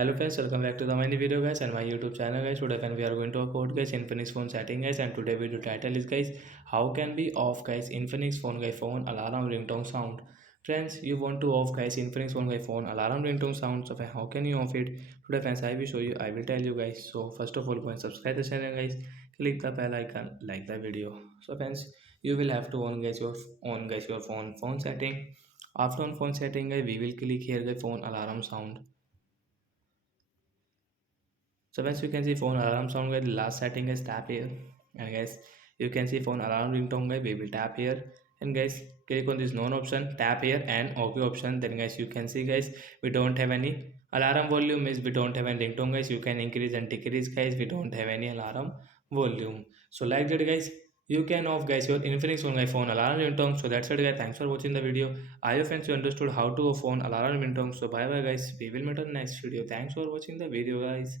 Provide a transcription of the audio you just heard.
Hello friends, welcome back to the mini video guys and my YouTube channel guys. Today we are going to talk about guys Infinix phone setting guys, and today video title is guys how can we off guys Infinix phone guys phone alarm ringtone sound. Friends, you want to off guys Infinix phone guys phone alarm ringtone sound. So how can you off it? Today friends, I will show you, I will tell you guys. So first of all, go and subscribe the channel guys, click the bell icon, like the video. So friends, you will have to on guys your phone setting. After on phone setting guys, we will click here the phone alarm sound. So once you can see phone alarm sound guys, the last setting is tap here, and guys you can see phone alarm ringtone guys, we will tap here, and guys click on this none option, tap here and OK option. Then guys you can see guys we don't have any alarm volume, is we don't have any ringtone guys. You can increase and decrease guys, we don't have any alarm volume. So like that guys, you can off guys your Infinix phone guys phone alarm ringtone. So that's it guys, thanks for watching the video. I hope friends you understood how to off phone alarm ringtone. So bye bye guys, we will meet on next video. Thanks for watching the video guys.